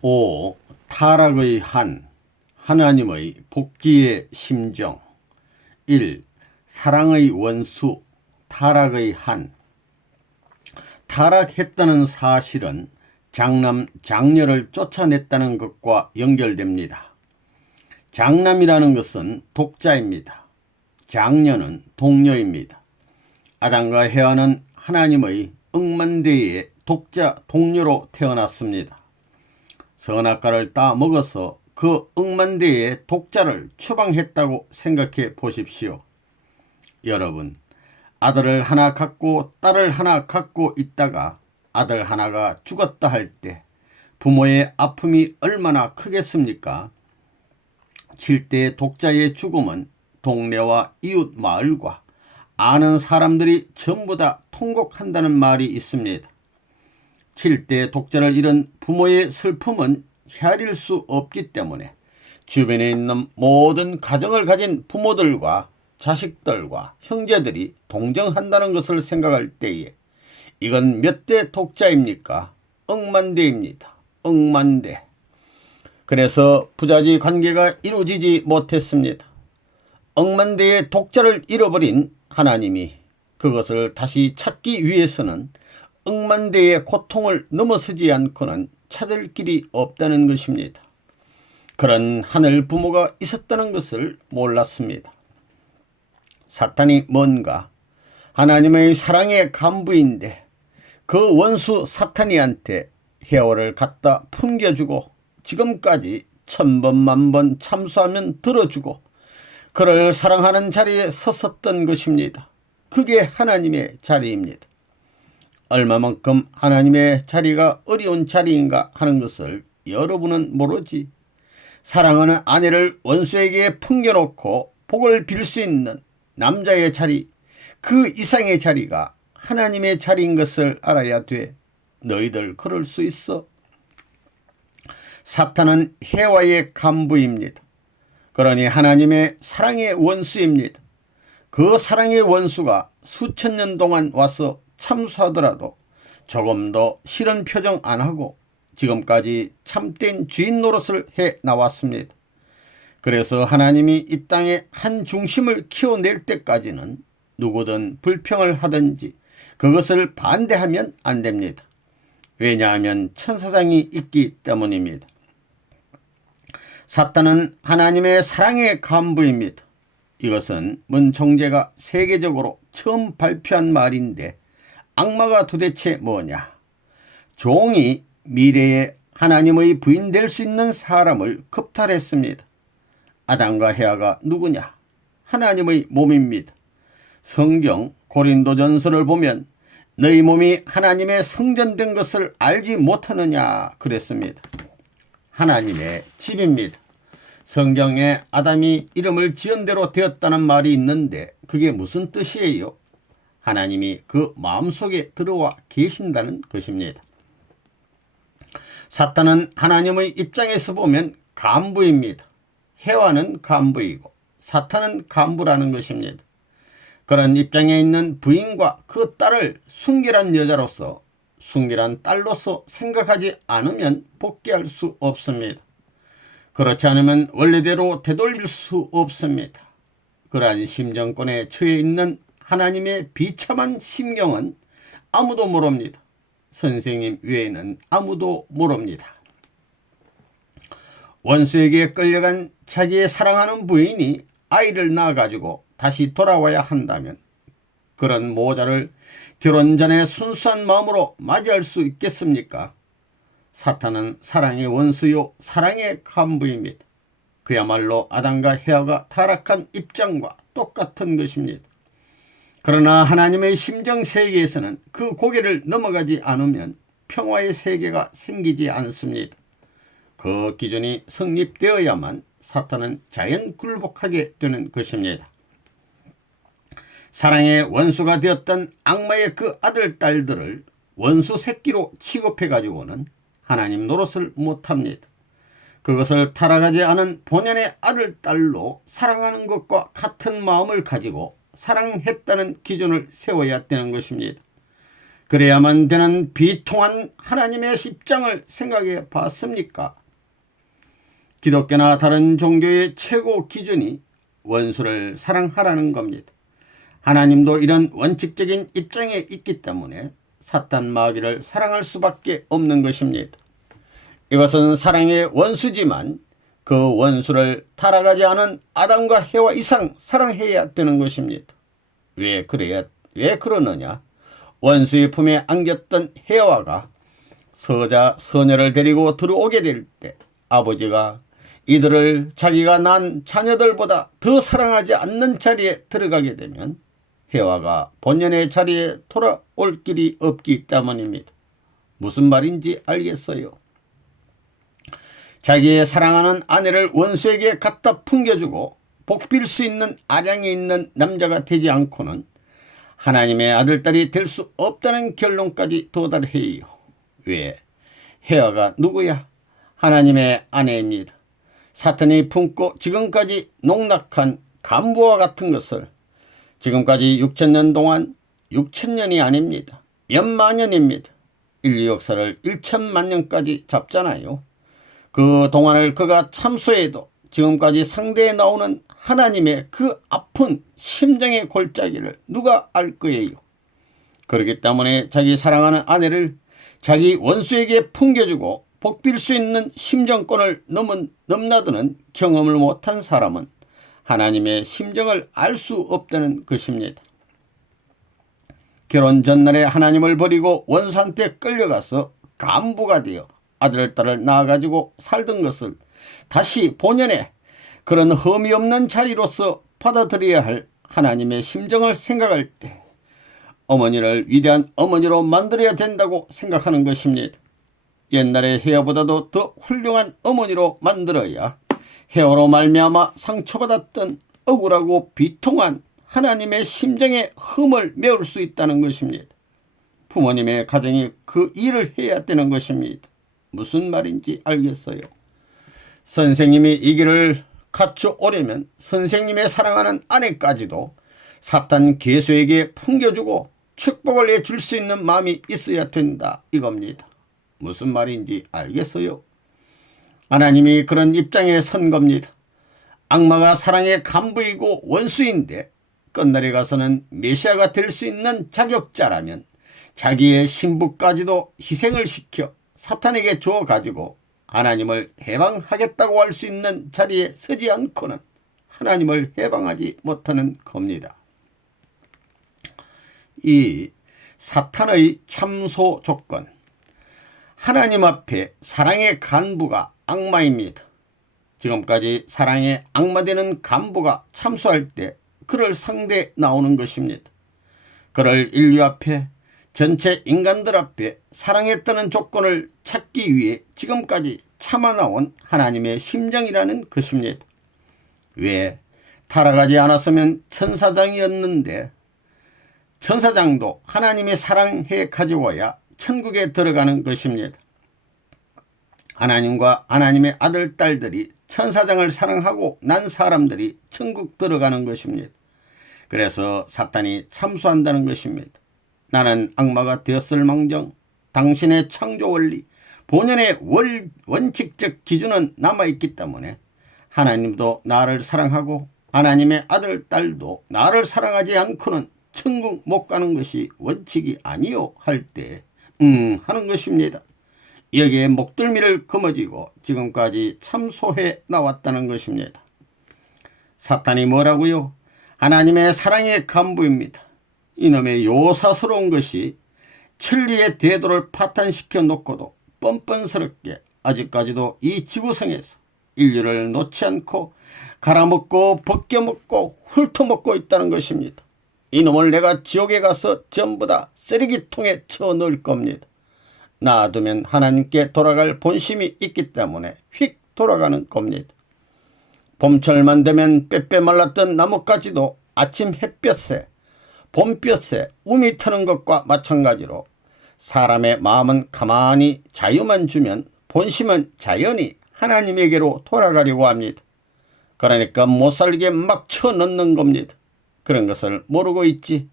5. 타락의 한, 하나님의 복지의 심정. 1. 사랑의 원수, 타락의 한. 타락했다는 사실은 장남, 장녀를 쫓아냈다는 것과 연결됩니다. 장남이라는 것은 독자입니다. 장녀는 동료입니다. 아담과 헤와는 하나님의 억만대의 독자 동료로 태어났습니다. 선악과를 따먹어서 그 억만대의 독자를 추방했다고 생각해 보십시오. 여러분, 아들을 하나 갖고 딸을 하나 갖고 있다가 아들 하나가 죽었다 할 때 부모의 아픔이 얼마나 크겠습니까? 7대 독자의 죽음은 동네와 이웃 마을과 아는 사람들이 전부 다 통곡한다는 말이 있습니다. 7대 독자를 잃은 부모의 슬픔은 헤아릴 수 없기 때문에 주변에 있는 모든 가정을 가진 부모들과 자식들과 형제들이 동정한다는 것을 생각할 때에 이건 몇 대 독자입니까? 억만대입니다. 억만대. 그래서 부자지 관계가 이루어지지 못했습니다. 억만대의 독자를 잃어버린 하나님이 그것을 다시 찾기 위해서는 억만대의 고통을 넘어서지 않고는 찾을 길이 없다는 것입니다. 그런 하늘 부모가 있었다는 것을 몰랐습니다. 사탄이 뭔가 하나님의 사랑의 간부인데 그 원수 사탄이한테 헤어를 갖다 풍겨주고 지금까지 천번 만번 참수하면 들어주고 그를 사랑하는 자리에 섰었던 것입니다. 그게 하나님의 자리입니다. 얼마만큼 하나님의 자리가 어려운 자리인가 하는 것을 여러분은 모르지. 사랑하는 아내를 원수에게 풍겨놓고 복을 빌 수 있는 남자의 자리, 그 이상의 자리가 하나님의 자리인 것을 알아야 돼. 너희들 그럴 수 있어? 사탄은 해와의 간부입니다. 그러니 하나님의 사랑의 원수입니다. 그 사랑의 원수가 수천 년 동안 와서 참수하더라도 조금 더 싫은 표정 안 하고 지금까지 참된 주인 노릇을 해 나왔습니다. 그래서 하나님이 이 땅에 한 중심을 키워낼 때까지는 누구든 불평을 하든지 그것을 반대하면 안 됩니다. 왜냐하면 천사장이 있기 때문입니다. 사탄은 하나님의 사랑의 간부입니다. 이것은 문총재가 세계적으로 처음 발표한 말인데 악마가 도대체 뭐냐? 종이 미래에 하나님의 부인 될 수 있는 사람을 겁탈했습니다. 아담과 헤아가 누구냐? 하나님의 몸입니다. 성경 고린도전서를 보면 너희 몸이 하나님의 성전된 것을 알지 못하느냐 그랬습니다. 하나님의 집입니다. 성경에 아담이 이름을 지은 대로 되었다는 말이 있는데 그게 무슨 뜻이에요? 하나님이 그 마음속에 들어와 계신다는 것입니다. 사탄은 하나님의 입장에서 보면 간부입니다. 해와는 간부이고 사탄은 간부라는 것입니다. 그런 입장에 있는 부인과 그 딸을 순결한 여자로서 순결한 딸로서 생각하지 않으면 복귀할 수 없습니다. 그렇지 않으면 원래대로 되돌릴 수 없습니다. 그러한 심정권에 처해 있는 하나님의 비참한 심경은 아무도 모릅니다. 선생님 외에는 아무도 모릅니다. 원수에게 끌려간 자기의 사랑하는 부인이 아이를 낳아가지고 다시 돌아와야 한다면 그런 모자를 결혼 전에 순수한 마음으로 맞이할 수 있겠습니까? 사탄은 사랑의 원수요 사랑의 간부입니다. 그야말로 아담과 헤아가 타락한 입장과 똑같은 것입니다. 그러나 하나님의 심정 세계에서는 그 고개를 넘어가지 않으면 평화의 세계가 생기지 않습니다. 그 기준이 성립되어야만 사탄은 자연 굴복하게 되는 것입니다. 사랑의 원수가 되었던 악마의 그 아들, 딸들을 원수 새끼로 취급해가지고는 하나님 노릇을 못합니다. 그것을 타락하지 않은 본연의 아들, 딸로 사랑하는 것과 같은 마음을 가지고 사랑했다는 기준을 세워야 되는 것입니다. 그래야만 되는 비통한 하나님의 십장을 생각해 봤습니까? 기독교나 다른 종교의 최고 기준이 원수를 사랑하라는 겁니다. 하나님도 이런 원칙적인 입장에 있기 때문에 사탄 마귀를 사랑할 수밖에 없는 것입니다. 이것은 사랑의 원수지만 그 원수를 타락하지 않은 아담과 해와 이상 사랑해야 되는 것입니다. 왜 그러느냐? 원수의 품에 안겼던 해와가 서자 서녀를 데리고 들어오게 될 때 아버지가 이들을 자기가 낳은 자녀들보다 더 사랑하지 않는 자리에 들어가게 되면 해와가 본연의 자리에 돌아올 길이 없기 때문입니다. 무슨 말인지 알겠어요? 자기의 사랑하는 아내를 원수에게 갖다 풍겨주고 복빌 수 있는 아량이 있는 남자가 되지 않고는 하나님의 아들딸이 될 수 없다는 결론까지 도달해요. 왜? 해와가 누구야? 하나님의 아내입니다. 사탄이 품고 지금까지 농락한 간부와 같은 것을 지금까지 6,000년 동안 6,000년이 아닙니다. 몇만년입니다. 인류 역사를 1천만 년까지 잡잖아요. 그 동안을 그가 참수해도 지금까지 상대에 나오는 하나님의 그 아픈 심정의 골짜기를 누가 알 거예요. 그렇기 때문에 자기 사랑하는 아내를 자기 원수에게 풍겨주고 복빌 수 있는 심정권을 넘나드는 경험을 못한 사람은 하나님의 심정을 알 수 없다는 것입니다. 결혼 전날에 하나님을 버리고 원수한테 끌려가서 간부가 되어 아들, 딸을 낳아가지고 살던 것을 다시 본연의 그런 흠이 없는 자리로서 받아들여야 할 하나님의 심정을 생각할 때 어머니를 위대한 어머니로 만들어야 된다고 생각하는 것입니다. 옛날의 헤어보다도 더 훌륭한 어머니로 만들어야 헤어로 말미암아 상처받았던 억울하고 비통한 하나님의 심정의 흠을 메울 수 있다는 것입니다. 부모님의 가정이 그 일을 해야 되는 것입니다. 무슨 말인지 알겠어요? 선생님이 이 길을 갖추오려면 선생님의 사랑하는 아내까지도 사탄 괴수에게 풍겨주고 축복을 해줄 수 있는 마음이 있어야 된다 이겁니다. 무슨 말인지 알겠어요? 하나님이 그런 입장에 선 겁니다. 악마가 사랑의 간부이고 원수인데 끝날에 가서는 메시아가 될 수 있는 자격자라면 자기의 신부까지도 희생을 시켜 사탄에게 주어가지고 하나님을 해방하겠다고 할 수 있는 자리에 서지 않고는 하나님을 해방하지 못하는 겁니다. 이 사탄의 참소 조건, 하나님 앞에 사랑의 간부가 악마입니다. 지금까지 사랑의 악마되는 간부가 참소할 때 그를 상대 나오는 것입니다. 그를 인류 앞에 전체 인간들 앞에 사랑했다는 조건을 찾기 위해 지금까지 참아나온 하나님의 심정이라는 것입니다. 왜? 타락하지 않았으면 천사장이었는데 천사장도 하나님이 사랑해 가지고야 천국에 들어가는 것입니다. 하나님과 하나님의 아들, 딸들이 천사장을 사랑하고 난 사람들이 천국 들어가는 것입니다. 그래서 사탄이 참수한다는 것입니다. 나는 악마가 되었을 망정 당신의 창조 원리, 본연의 원칙적 기준은 남아있기 때문에 하나님도 나를 사랑하고 하나님의 아들, 딸도 나를 사랑하지 않고는 천국 못 가는 것이 원칙이 아니요 할 때 하는 것입니다. 여기에 목덜미를 거머쥐고 지금까지 참소해 나왔다는 것입니다. 사탄이 뭐라고요? 하나님의 사랑의 간부입니다. 이놈의 요사스러운 것이 천리의 대도를 파탄시켜 놓고도 뻔뻔스럽게 아직까지도 이 지구상에서 인류를 놓지 않고 갈아먹고 벗겨먹고 훑어먹고 있다는 것입니다. 이놈을 내가 지옥에 가서 전부 다 쓰레기통에 쳐넣을 겁니다. 놔두면 하나님께 돌아갈 본심이 있기 때문에 휙 돌아가는 겁니다. 봄철만 되면 빼빼 말랐던 나뭇가지도 아침 햇볕에 봄볕에 움이 트는 것과 마찬가지로 사람의 마음은 가만히 자유만 주면 본심은 자연히 하나님에게로 돌아가려고 합니다. 그러니까 못살게 막 쳐넣는 겁니다. 그런 것을 모르고 있지.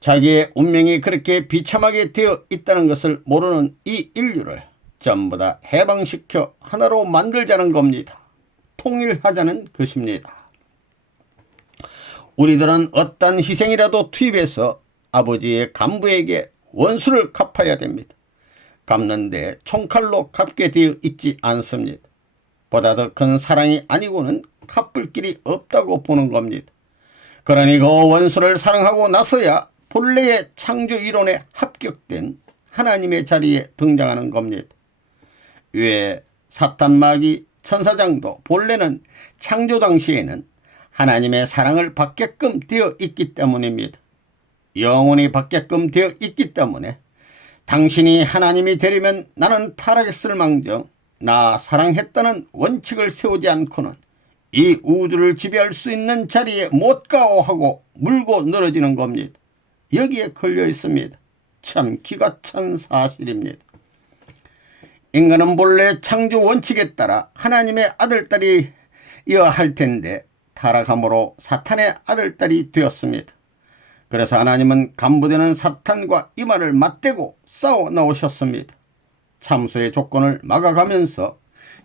자기의 운명이 그렇게 비참하게 되어 있다는 것을 모르는 이 인류를 전부 다 해방시켜 하나로 만들자는 겁니다. 통일하자는 것입니다. 우리들은 어떤 희생이라도 투입해서 아버지의 간부에게 원수를 갚아야 됩니다. 갚는데 총칼로 갚게 되어 있지 않습니다. 보다 더 큰 사랑이 아니고는 갚을 길이 없다고 보는 겁니다. 그러니 그 원수를 사랑하고 나서야 본래의 창조 이론에 합격된 하나님의 자리에 등장하는 겁니다. 왜 사탄 마귀 천사장도 본래는 창조 당시에는 하나님의 사랑을 받게끔 되어 있기 때문입니다. 영원히 받게끔 되어 있기 때문에 당신이 하나님이 되려면 나는 타락했을 망정 나 사랑했다는 원칙을 세우지 않고는 이 우주를 지배할 수 있는 자리에 못 가오 하고 물고 늘어지는 겁니다. 여기에 걸려 있습니다. 참 기가 찬 사실입니다. 인간은 본래 창조 원칙에 따라 하나님의 아들딸이어야 할 텐데 타락함으로 사탄의 아들딸이 되었습니다. 그래서 하나님은 간부되는 사탄과 이마를 맞대고 싸워 나오셨습니다. 참소의 조건을 막아가면서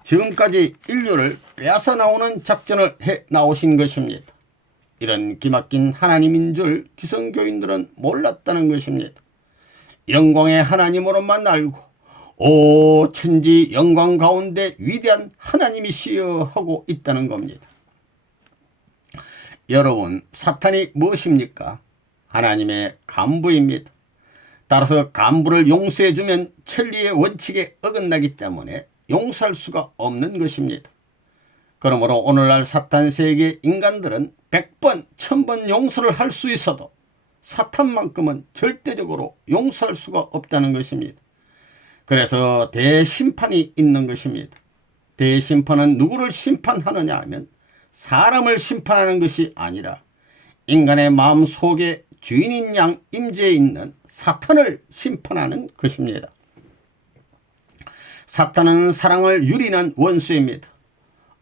지금까지 인류를 빼앗아 나오는 작전을 해 나오신 것입니다. 이런 기막힌 하나님인 줄 기성교인들은 몰랐다는 것입니다. 영광의 하나님으로만 알고 오 천지 영광 가운데 위대한 하나님이시여 하고 있다는 겁니다. 여러분, 사탄이 무엇입니까? 하나님의 간부입니다. 따라서 간부를 용서해주면 천리의 원칙에 어긋나기 때문에 용서할 수가 없는 것입니다. 그러므로 오늘날 사탄 세계 인간들은 100번, 1000번 용서를 할 수 있어도 사탄만큼은 절대적으로 용서할 수가 없다는 것입니다. 그래서 대심판이 있는 것입니다. 대심판은 누구를 심판하느냐 하면 사람을 심판하는 것이 아니라 인간의 마음 속에 주인인 양 임재해 있는 사탄을 심판하는 것입니다. 사탄은 사랑을 유린한 원수입니다.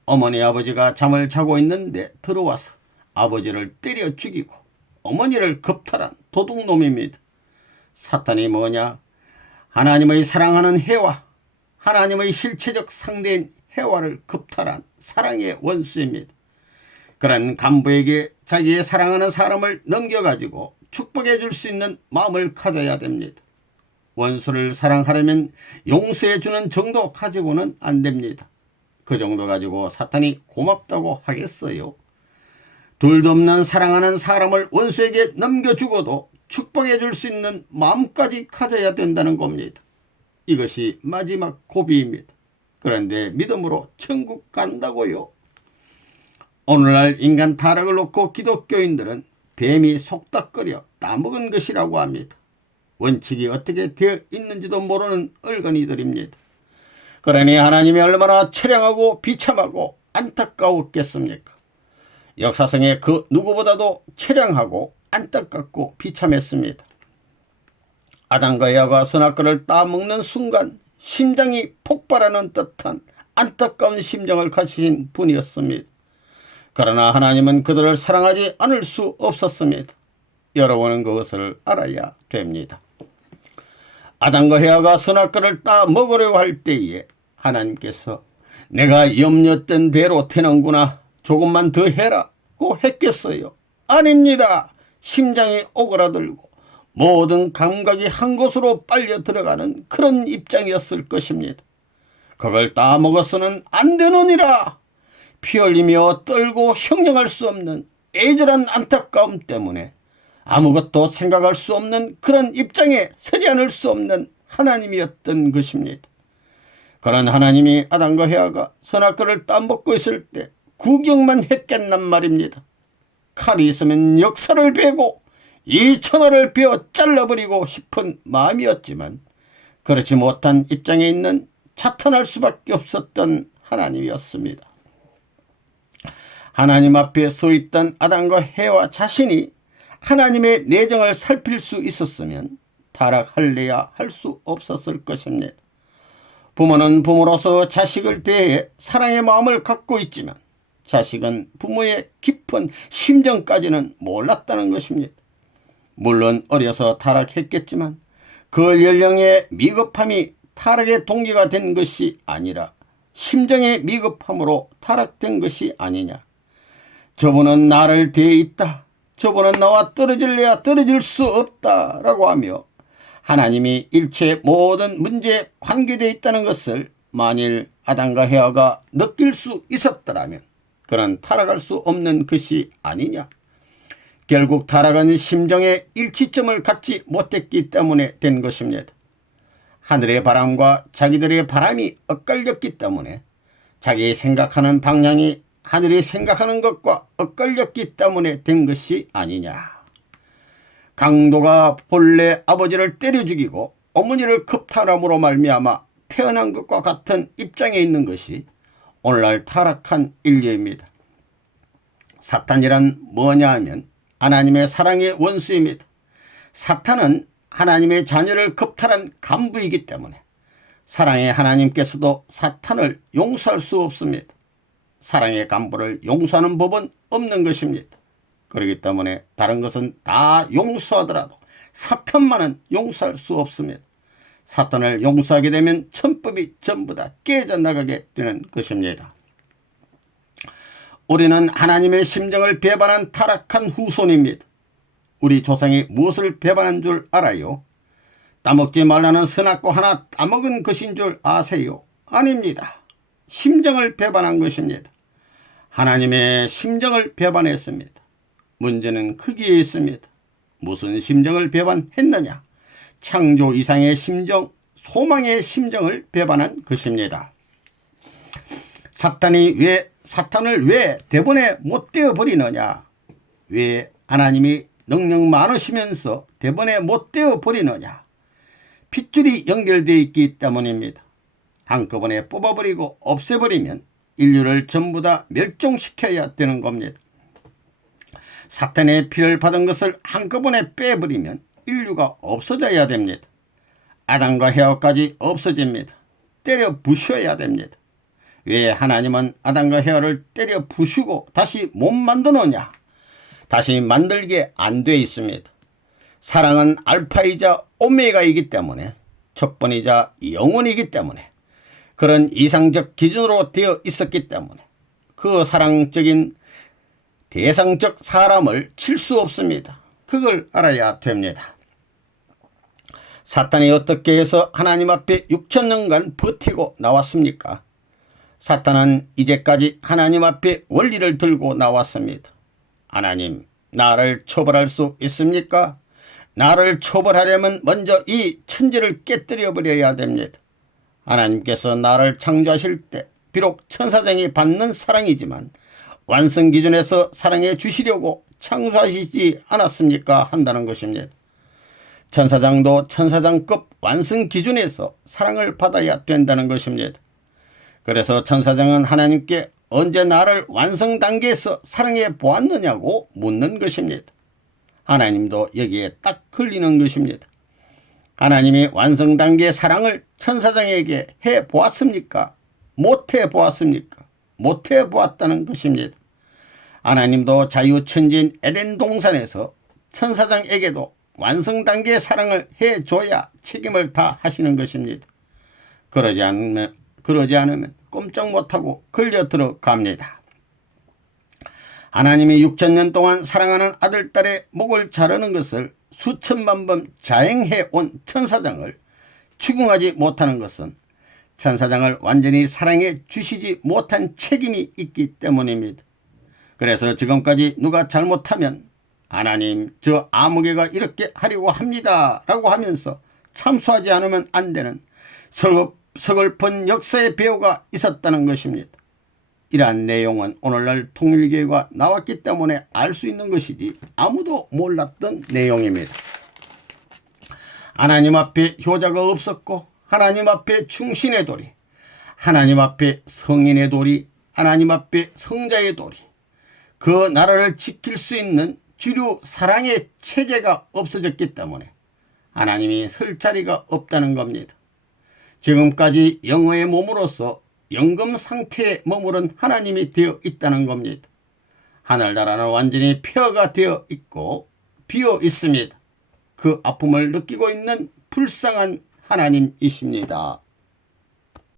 어머니 아버지가 잠을 자고 있는데 들어와서 아버지를 때려 죽이고 어머니를 겁탈한 도둑놈입니다. 사탄이 뭐냐? 하나님의 사랑하는 해와 하나님의 실체적 상대인 해와를 겁탈한 사랑의 원수입니다. 그런 간부에게 자기의 사랑하는 사람을 넘겨가지고 축복해 줄 수 있는 마음을 가져야 됩니다. 원수를 사랑하려면 용서해 주는 정도 가지고는 안 됩니다. 그 정도 가지고 사탄이 고맙다고 하겠어요? 둘도 없는 사랑하는 사람을 원수에게 넘겨주고도 축복해 줄 수 있는 마음까지 가져야 된다는 겁니다. 이것이 마지막 고비입니다. 그런데 믿음으로 천국 간다고요? 오늘날 인간 타락을 놓고 기독교인들은 뱀이 속닥거려 따먹은 것이라고 합니다. 원칙이 어떻게 되어 있는지도 모르는 얼간이들입니다. 그러니 하나님이 얼마나 처량하고 비참하고 안타까웠겠습니까? 역사성에 그 누구보다도 처량하고 안타깝고 비참했습니다. 아담과 에바가 선악과를 따먹는 순간 심장이 폭발하는 듯한 안타까운 심정을 가지신 분이었습니다. 그러나 하나님은 그들을 사랑하지 않을 수 없었습니다. 여러분은 그것을 알아야 됩니다. 아담과 헤아가 선악과를 따 먹으려고 할 때에 하나님께서 내가 염려했던 대로 되는구나, 조금만 더 해라고 했겠어요? 아닙니다. 심장이 오그라들고 모든 감각이 한 곳으로 빨려 들어가는 그런 입장이었을 것입니다. 그걸 따 먹어서는 안 되느니라. 피 흘리며 떨고 형용할 수 없는 애절한 안타까움 때문에 아무것도 생각할 수 없는 그런 입장에 서지 않을 수 없는 하나님이었던 것입니다. 그런 하나님이 아담과 헤아가 선악과를 따먹고 있을 때 구경만 했겠단 말입니다. 칼이 있으면 역사를 베고 이 천하를 베어 잘라버리고 싶은 마음이었지만 그렇지 못한 입장에 있는 자탄할 수밖에 없었던 하나님이었습니다. 하나님 앞에 서 있던 아담과 헤와 자신이 하나님의 내정을 살필 수 있었으면 타락할래야 할 수 없었을 것입니다. 부모는 부모로서 자식을 대해 사랑의 마음을 갖고 있지만 자식은 부모의 깊은 심정까지는 몰랐다는 것입니다. 물론 어려서 타락했겠지만 그 연령의 미급함이 타락의 동기가 된 것이 아니라 심정의 미급함으로 타락된 것이 아니냐. 저분은 나를 대해 있다. 저분은 나와 떨어질래야 떨어질 수 없다 라고 하며 하나님이 일체 모든 문제에 관계되어 있다는 것을 만일 아담과 헤아가 느낄 수 있었더라면 그는 타락할 수 없는 것이 아니냐. 결국 타락은 심정의 일치점을 갖지 못했기 때문에 된 것입니다. 하늘의 바람과 자기들의 바람이 엇갈렸기 때문에 자기 생각하는 방향이 하늘이 생각하는 것과 엇갈렸기 때문에 된 것이 아니냐. 강도가 본래 아버지를 때려 죽이고 어머니를 급탈함으로 말미암아 태어난 것과 같은 입장에 있는 것이 오늘날 타락한 인류입니다. 사탄이란 뭐냐 하면 하나님의 사랑의 원수입니다. 사탄은 하나님의 자녀를 급탈한 간부이기 때문에 사랑의 하나님께서도 사탄을 용서할 수 없습니다. 사랑의 간부를 용서하는 법은 없는 것입니다. 그렇기 때문에 다른 것은 다 용서하더라도 사탄만은 용서할 수 없습니다. 사탄을 용서하게 되면 천법이 전부 다 깨져나가게 되는 것입니다. 우리는 하나님의 심정을 배반한 타락한 후손입니다. 우리 조상이 무엇을 배반한 줄 알아요? 따먹지 말라는 선악과 하나 따먹은 것인 줄 아세요? 아닙니다. 심정을 배반한 것입니다. 하나님의 심정을 배반했습니다. 문제는 크기에 있습니다. 무슨 심정을 배반했느냐? 창조 이상의 심정, 소망의 심정을 배반한 것입니다. 사탄을 왜 대본에 못 떼어버리느냐? 왜 하나님이 능력 많으시면서 대본에 못 떼어버리느냐? 핏줄이 연결되어 있기 때문입니다. 한꺼번에 뽑아버리고 없애버리면 인류를 전부 다 멸종시켜야 되는 겁니다. 사탄의 피를 받은 것을 한꺼번에 빼버리면 인류가 없어져야 됩니다. 아담과 헤아까지 없어집니다. 때려 부셔야 됩니다. 왜 하나님은 아담과 헤아를 때려 부수고 다시 못 만드느냐? 다시 만들게 안 돼 있습니다. 사랑은 알파이자 오메가이기 때문에 첫 번이자 영원이기 때문에 그런 이상적 기준으로 되어 있었기 때문에 그 사랑적인 대상적 사람을 칠 수 없습니다. 그걸 알아야 됩니다. 사탄이 어떻게 해서 하나님 앞에 6천년간 버티고 나왔습니까? 사탄은 이제까지 하나님 앞에 원리를 들고 나왔습니다. 하나님, 나를 처벌할 수 있습니까? 나를 처벌하려면 먼저 이 천지를 깨뜨려 버려야 됩니다. 하나님께서 나를 창조하실 때 비록 천사장이 받는 사랑이지만 완성 기준에서 사랑해 주시려고 창조하시지 않았습니까? 한다는 것입니다. 천사장도 천사장급 완성 기준에서 사랑을 받아야 된다는 것입니다. 그래서 천사장은 하나님께 언제 나를 완성 단계에서 사랑해 보았느냐고 묻는 것입니다. 하나님도 여기에 딱 걸리는 것입니다. 하나님이 완성 단계의 사랑을 천사장에게 해 보았습니까? 못해 보았습니까? 못해 보았다는 것입니다. 하나님도 자유천지인 에덴 동산에서 천사장에게도 완성 단계의 사랑을 해줘야 책임을 다 하시는 것입니다. 그러지 않으면 꼼짝 못하고 걸려 들어갑니다. 하나님이 6천년 동안 사랑하는 아들, 딸의 목을 자르는 것을 수천만 번 자행해 온 천사장을 추궁하지 못하는 것은 천사장을 완전히 사랑해 주시지 못한 책임이 있기 때문입니다. 그래서 지금까지 누가 잘못하면 하나님, 저 아무개가 이렇게 하려고 합니다 라고 하면서 참수하지 않으면 안 되는 서글픈 역사의 배후가 있었다는 것입니다. 이러한 내용은 오늘날 통일교회가 나왔기 때문에 알 수 있는 것이지 아무도 몰랐던 내용입니다. 하나님 앞에 효자가 없었고 하나님 앞에 충신의 도리, 하나님 앞에 성인의 도리, 하나님 앞에 성자의 도리, 그 나라를 지킬 수 있는 주류 사랑의 체제가 없어졌기 때문에 하나님이 설 자리가 없다는 겁니다. 지금까지 영어의 몸으로서 영금 상태에 머무른 하나님이 되어 있다는 겁니다. 하늘나라는 완전히 폐허가 되어 있고 비어 있습니다. 그 아픔을 느끼고 있는 불쌍한 하나님이십니다.